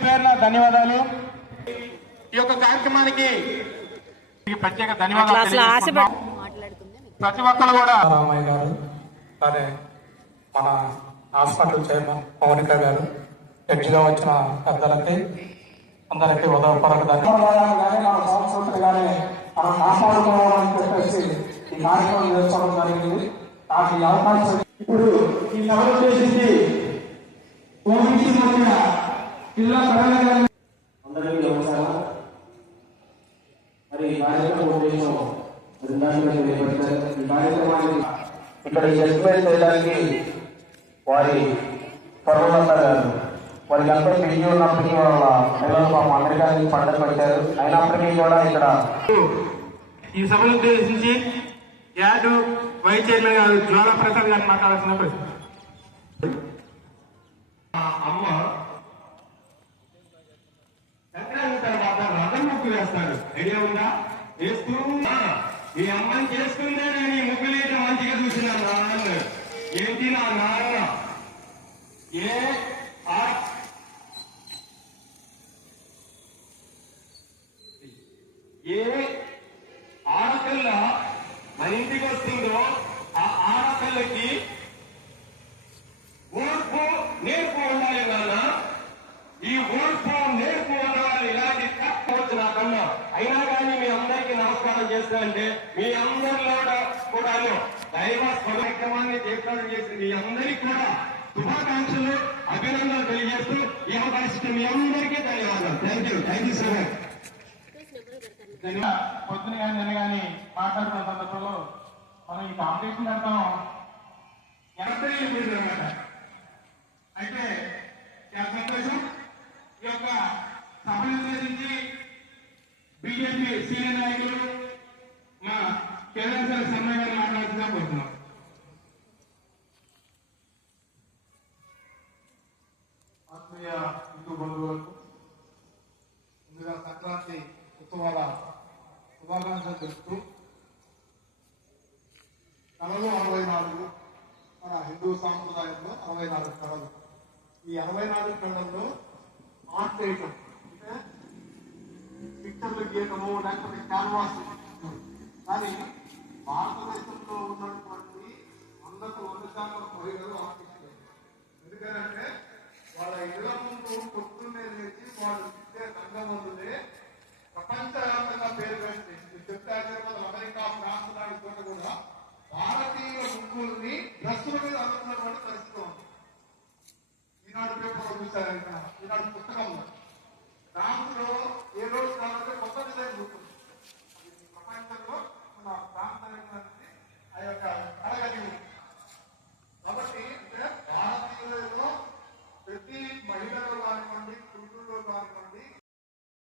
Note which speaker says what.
Speaker 1: పేరున ధన్యవాదాలు. ఈ యొక్క కార్యక్రమానికి ఈ ప్రత్యేక ధన్యవాదాలు. ప్రతి ఒక్కరు కూడా
Speaker 2: రామయ్య గారు అలానే మన హాస్పిటల్ చైర్మన్ మౌనిక గారు జడ్జిగా వచ్చిన పెద్దలకి అందరికీ కానీ మన సంస్కృతి కానీ మనం కాపాడుకోవాలని చెప్పేసి ఈ కార్యక్రమం చేసుకోవడం జరిగింది. నాకు ఈ అవకాశం
Speaker 1: ఇప్పుడు ఈ సభ మధ్య జిల్లా ప్రధాన
Speaker 3: అందరికీ నమస్కారం. మరి కార్యక్రమం ఉద్దేశం కార్యక్రమాన్ని ఇక్కడ ఎస్టిమేట్ చేయడానికి వారి పర్వత గారు వారికి ఎంతో బిజీ ఉన్నప్పటికీ వాళ్ళ పిల్లలు పాపం అమెరికా నుంచి పండుగ పెట్టారు. అయినప్పటికీ కూడా ఇక్కడ
Speaker 1: ఈ సభను ఉద్దేశించి యాడ్ వైస్ చైర్మన్ గారు జ్వాలా ప్రసాద్ గారు మాట్లాడాల్సిన ప్రశ్న అమ్మ సంక్రాంతి తర్వాత రథం ముగ్గు ఐడియా ఉందా? వేస్తూ ఈ అమ్మాయి అమ్మని చేసుకుందే నేను ఈ ముగ్గులేట మంచిగా చూసిన నాన్న. ఏంటి నా నాన్న? ఏ ఆ ఏ ఆడపిల్ల మన ఇంటికి వస్తుందో ఆ ఆడపిల్లకి ఓర్పు నేర్పు ఉండాలి నాన్న ఈ ఓర్పు నేర్పు ఉండాలి ఇలాంటి తప్పవచ్చు నాకన్నా అయినా కానీ మీ అందరికీ నమస్కారం మీ అందరిలో కూడా దైవ కార్యక్రమాన్ని జయప్రదం చేసి మీ అందరికీ కూడా శుభాకాంక్షలు అభినందనలు తెలియజేస్తూ ఈ అవకాశం మీ అందరికీ ధన్యవాదాలు. Thank you thank you so much పొద్దున కానీ నిన్న కానీ మాట్లాడుతున్న సందర్భంలో మనం ఈ కాంపిటీషన్ పెడతాం ఎనభై అనమాట అయితే చాలా ఈ యొక్క సభ నిర్వహించి బీజేపీ సీనియర్ నాయకులు కేంద్ర సమ్మె గారు మాట్లాడుతున్నా పోతున్నాం.
Speaker 4: ఆత్మీయ హిందూ బంధువులకు ముందుగా సంక్రాంతి ఉత్సవాల శుభాకాంక్షలు తెలుపుతూ కళలు అరవై నాలుగు మన హిందూ సాంప్రదాయంలో అరవై నాలుగు కళలు. ఈ అరవై నాలుగు కళల్లో ఆర్ట్ వేయటం అంటే పిక్చర్లు గీయటము లేకపోతే క్యాన్వాస్ కానీ భారతదేశంలో ఉన్నటువంటి వందకు వంద శాతం మహిళలు ఆశిస్తారు ఎందుకంటే వాళ్ళ ఇళ్ళ ముందు పొద్దున్నే లేచి వాళ్ళు ఇచ్చే రంగమందులే ప్రపంచవ్యాప్తంగా పేరు పెట్టింది చెప్తారు అమెరికా ఫ్రాన్స్ లాంటి చోట కూడా భారతీయుల ముగ్గుల్ని డ్రస్సుల మీద అందుతున్నటువంటి పరిస్థితి ఉంది. ఈనాడు పేపర్ చూశారు ఇక్కడ ఈనాడు పుస్తకంలో. రాముడు